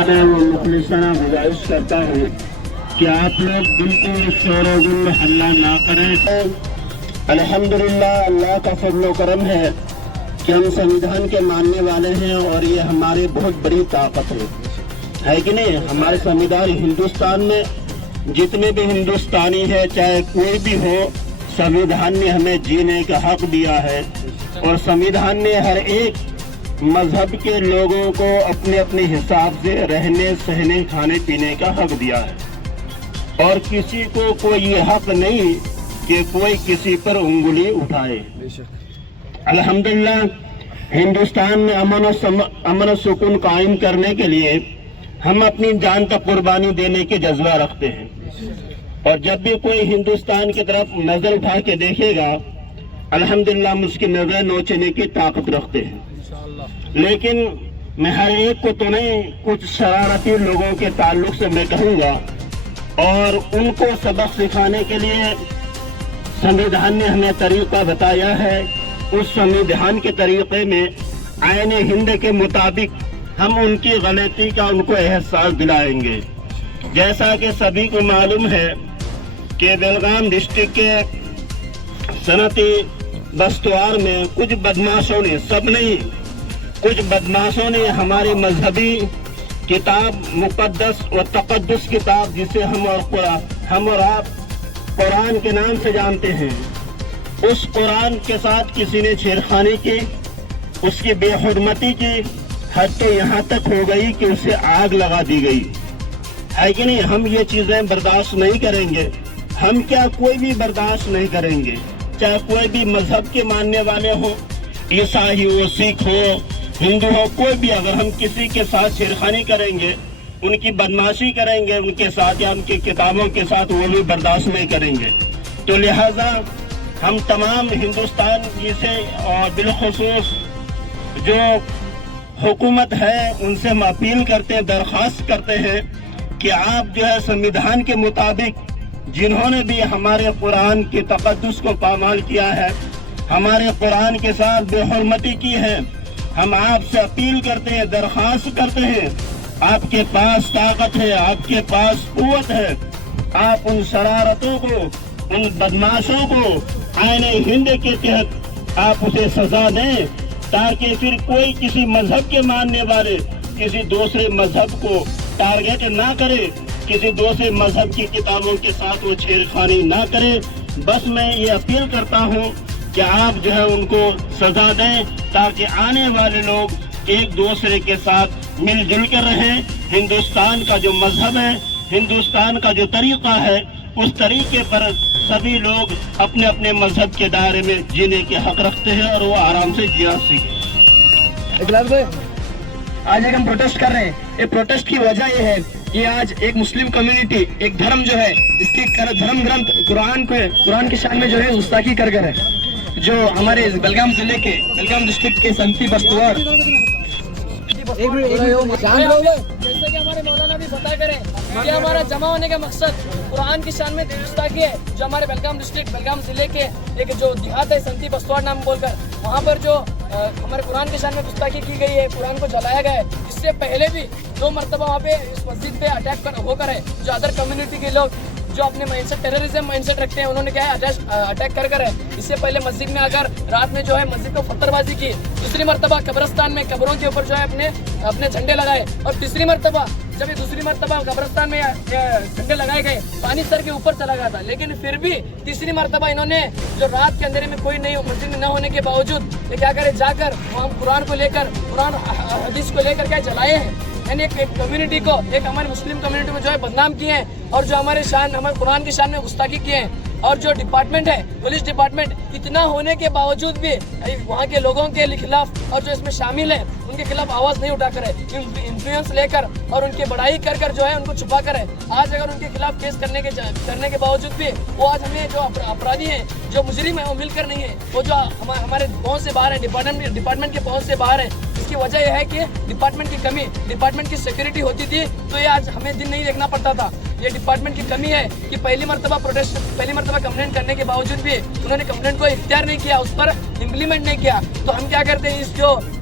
صادقانہ و مخلصانہ گزارش کرتا ہوں کہ آپ لوگ بالکل شور و غل ہلہ نہ کریں۔ الحمدللہ اللہ کا فضل و کرم ہے کہ ہم سنویدھان کے ماننے والے ہیں اور یہ ہماری بہت بڑی طاقت ہے کہ نہیں؟ ہمارے سنویدھان ہندوستان میں جتنے بھی ہندوستانی ہے چاہے کوئی بھی ہو، سنویدھان نے ہمیں جینے کا حق دیا ہے اور سنویدھان نے ہر ایک مذہب کے لوگوں کو اپنے اپنے حساب سے رہنے سہنے کھانے پینے کا حق دیا ہے اور کسی کو کوئی یہ حق نہیں کہ کوئی کسی پر انگلی اٹھائے۔ الحمدللہ ہندوستان میں امن و سکون قائم کرنے کے لیے ہم اپنی جان کا قربانی دینے کے جذبہ رکھتے ہیں اور جب بھی کوئی ہندوستان کی طرف نظر اٹھا کے دیکھے گا الحمدللہ ہم اس کی نظر نوچنے کی طاقت رکھتے ہیں۔ لیکن میں ہر ایک کو تو نہیں، کچھ شرارتی لوگوں کے تعلق سے میں کہوں گا اور ان کو سبق سکھانے کے لیے سنویدھان نے ہمیں طریقہ بتایا ہے۔ اس سنویدھان کے طریقے میں آئین ہند کے مطابق ہم ان کی غلطی کا ان کو احساس دلائیں گے۔ جیسا کہ سبھی کو معلوم ہے کہ بیلگام ڈسٹرکٹ کے صنعتی بستوار میں کچھ بدماشوں نے، سب نہیں، کچھ بدماشوں نے ہماری مذہبی کتاب مقدس و تقدس کتاب جسے ہم اور آپ قرآن کے نام سے جانتے ہیں، اس قرآن کے ساتھ کسی نے چھیڑخانی کی، اس کی بے حرمتی کی، حد تو یہاں تک ہو گئی کہ اسے آگ لگا دی گئی ہے کہ نہیں؟ ہم یہ چیزیں برداشت نہیں کریں گے۔ ہم کیا کوئی بھی برداشت نہیں کریں گے، چاہے کوئی بھی مذہب کے ماننے والے ہوں، عیسائی ہو، سکھ ہو، ہندو ہو، کوئی بھی، اگر ہم کسی کے ساتھ چھیڑخانی کریں گے، ان کی بدماشی کریں گے ان کے ساتھ یا ان کی کتابوں کے ساتھ، وہ بھی برداشت نہیں کریں گے۔ تو لہٰذا ہم تمام ہندوستان سے اور بالخصوص جو حکومت ہے ان سے ہم اپیل کرتے ہیں، درخواست کرتے ہیں کہ آپ جو ہے سنویدھان کے مطابق جنہوں نے بھی ہمارے قرآن کے تقدس کو پامال کیا ہے، ہمارے قرآن کے ساتھ بے حرمتی کی ہے، ہم آپ سے اپیل کرتے ہیں، درخواست کرتے ہیں، آپ کے پاس طاقت ہے، آپ کے پاس قوت ہے، آپ ان شرارتوں کو، ان بدماشوں کو آئین ہند کے تحت آپ اسے سزا دیں تاکہ پھر کوئی کسی مذہب کے ماننے والے کسی دوسرے مذہب کو ٹارگیٹ نہ کرے، کسی دوسرے مذہب کی کتابوں کے ساتھ وہ چھیڑخانی نہ کرے۔ بس میں یہ اپیل کرتا ہوں کہ آپ جو ہے ان کو سزا دیں تاکہ آنے والے لوگ ایک دوسرے کے ساتھ مل جل کر رہیں۔ ہندوستان کا جو مذہب ہے، ہندوستان کا جو طریقہ ہے، اس طریقے پر سبھی لوگ اپنے اپنے مذہب کے دائرے میں جینے کے حق رکھتے ہیں اور وہ آرام سے جیا سکیں۔ آج ہم پروٹیسٹ کر رہے ہیں، یہ پروٹیسٹ کی وجہ یہ ہے کہ آج ایک مسلم کمیونٹی، ایک دھرم جو ہے، اس کی دھرم گرنتھ قرآن کی شان میں جو ہے گستاخی کر ہے، جو ہمارے بلگام ضلع کے بلگام ڈسٹرکٹ کے سنتی بستوار جیسے کہ ہمارے مولانا بھی بتا کریں کہ ہمارا جمع ہونے کا مقصد قرآن کی شان میں گستاخی ہے، جو ہمارے بلگام ڈسٹرکٹ بلگام ضلع کے ایک جو دیہات ہے سنتی بستوار نام بول کر، وہاں پر جو ہمارے قرآن کی شان میں گستاخی کی گئی ہے، قرآن کو جلایا گیا ہے۔ اس سے پہلے بھی 2 مرتبہ وہاں پہ اس مسجد پہ اٹیک ہو کر ہے، جو ادر کمیونٹی کے لوگ جو اپنے mindset terrorism mindset رکھتے ہیں، انہوں نے کیا ہے اٹیک کر ہے۔ اس سے پہلے مسجد میں آ کر رات میں جو ہے مسجد کو پتھر بازی کی، دوسری مرتبہ قبرستان میں قبروں کے اوپر جو ہے اپنے جھنڈے لگائے، اور تیسری مرتبہ جب دوسری مرتبہ قبرستان میں جھنڈے لگائے گئے، پانی سر کے اوپر چلا گیا تھا، لیکن پھر بھی تیسری مرتبہ انہوں نے جو رات کے اندھیرے میں کوئی نہیں مسجد میں نہ ہونے کے باوجود یہ کیا کرے، جا کر وہاں قرآن کو لے کر، قرآن حدیث کو لے کر کیا جلائے ہیں، یعنی ایک کمیونٹی کو، ایک ہماری مسلم کمیونٹی کو جو ہے بدنام کیے ہیں اور جو ہمارے قرآن کی شان میں گستاخی کیے ہیں۔ اور جو ڈپارٹمنٹ ہے، پولیس ڈپارٹمنٹ، اتنا ہونے کے باوجود بھی وہاں کے لوگوں کے خلاف اور جو اس میں شامل ہیں ان کے خلاف آواز نہیں اٹھا کر ہے، انفلوئنس لے کر اور ان کی بڑائی کر جو ہے ان کو چھپا کر ہے۔ آج اگر ان کے خلاف کیس کرنے کے باوجود بھی وہ آج ہمیں جو اپرادھی ہیں، جو مجرم ہیں، وہ مل کر نہیں ہے، وہ جو ہمارے پہنچ سے باہر ہے، ڈپارٹمنٹ کے پہنچ سے باہر ہے۔ اس کی وجہ یہ ہے کہ ڈپارٹمنٹ کی کمی، ڈپارٹمنٹ کی سیکورٹی ہوتی تھی تو یہ آج ہمیں دن نہیں دیکھنا پڑتا تھا۔ یہ ڈپارٹمنٹ کی کمی ہے کہ پہلی مرتبہ کمپلینٹ کرنے کے باوجود بھی انہوں نے کمپلینٹ کو اختیار نہیں کیا، اس پر امپلیمنٹ نہیں کیا۔ تو ہم کیا کرتے ہیں، یہ جو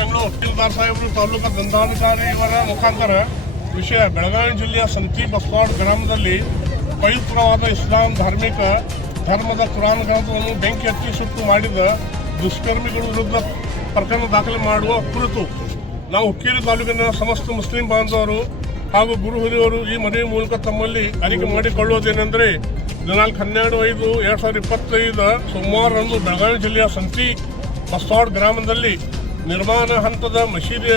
ಬೆಂಗಳೂರು ತಹಸೀಲ್ದಾರ್ ಸಾಹೇಬರು ತಾಲೂಕಾ ದಂಡಾಧಿಕಾರಿ ಇವರ ಮುಖಾಂತರ ವಿಷಯ ಬೆಳಗಾವಿ ಜಿಲ್ಲೆಯ ಸಂತಿ ಬಸ್ವಾಡ್ ಗ್ರಾಮದಲ್ಲಿ ಪವಿತ್ರವಾದ ಇಸ್ಲಾಂ ಧಾರ್ಮಿಕ ಧರ್ಮದ ಕುರಾನ್ ಗ್ರಂಥವನ್ನು ಬೆಂಕಿ ಹಚ್ಚಿ ಸುಟ್ಟು ಮಾಡಿದ ದುಷ್ಕರ್ಮಿಗಳ ವಿರುದ್ಧ ಪ್ರಕರಣ ದಾಖಲೆ ಮಾಡುವ ಕುರಿತು ನಾವು ಹುಕ್ಕೇರಿ ತಾಲೂಕಿನ ಸಮಸ್ತ ಮುಸ್ಲಿಂ ಬಾಂಧವರು ಹಾಗೂ ಗುರು ಹಿರಿಯರು ಈ ಮನವಿ ಮೂಲಕ ತಮ್ಮಲ್ಲಿ ಅರಿಕೆ ಮಾಡಿಕೊಳ್ಳುವುದೇನೆಂದರೆ ದಿನಾಂಕ 12/5/2025 ಸೋಮವಾರರಂದು ಬೆಳಗಾವಿ ಜಿಲ್ಲೆಯ ಸಂತಿ ಬಸ್ವಾಡ್ ಗ್ರಾಮದಲ್ಲಿ ನಿರ್ಮಾಣ ಹಂತದ ಮಸೀದಿಯ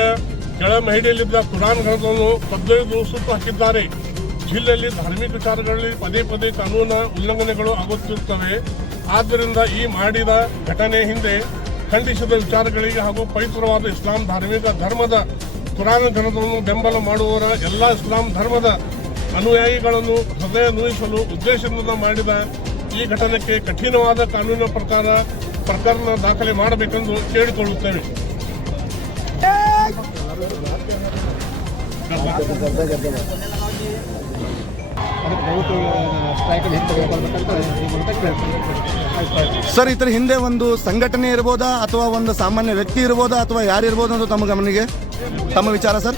ಕೆಳ ಮಹಡಿಯಲ್ಲಿದ್ದ ಕುರಾನ್ ಗ್ರಂಥವನ್ನು ಕದ್ದೊಯ್ದು ಸುಟ್ಟು ಹಾಕಿದ್ದಾರೆ. ಜಿಲ್ಲೆಯಲ್ಲಿ ಧಾರ್ಮಿಕ ವಿಚಾರಗಳಲ್ಲಿ ಪದೇ ಪದೇ ಕಾನೂನು ಉಲ್ಲಂಘನೆಗಳು ಆಗುತ್ತಿರುತ್ತವೆ. ಆದ್ದರಿಂದ ಈ ಮಾಡಿದ ಘಟನೆ ಹಿಂದೆ ಖಂಡಿಸಿದ ವಿಚಾರಗಳಿಗೆ ಹಾಗೂ ಪವಿತ್ರವಾದ ಇಸ್ಲಾಂ ಧಾರ್ಮಿಕ ಧರ್ಮದ ಕುರಾನ್ ಗ್ರಂಥವನ್ನು ಬೆಂಬಲ ಮಾಡುವವರ ಎಲ್ಲ ಇಸ್ಲಾಂ ಧರ್ಮದ ಅನುಯಾಯಿಗಳನ್ನು ಹೃದಯ ನೋಯಿಸಲು ಉದ್ದೇಶದಿಂದ ಮಾಡಿದ ಈ ಘಟನೆಗೆ ಕಠಿಣವಾದ ಕಾನೂನಿನ ಪ್ರಕರಣ ದಾಖಲೆ ಮಾಡಬೇಕೆಂದು ಕೇಳಿಕೊಳ್ಳುತ್ತೇವೆ. ಸರ್, ಇದರ ಹಿಂದೆ ಒಂದು ಸಂಘಟನೆ ಇರ್ಬೋದಾ ಅಥವಾ ಒಂದು ಸಾಮಾನ್ಯ ವ್ಯಕ್ತಿ ಇರ್ಬೋದಾ ಅಥವಾ ಯಾರು ಇರ್ಬೋದು ಅಂತ ತಮ್ಮ ಗಮನಿಗೆ ತಮ್ಮ ವಿಚಾರ ಸರ್?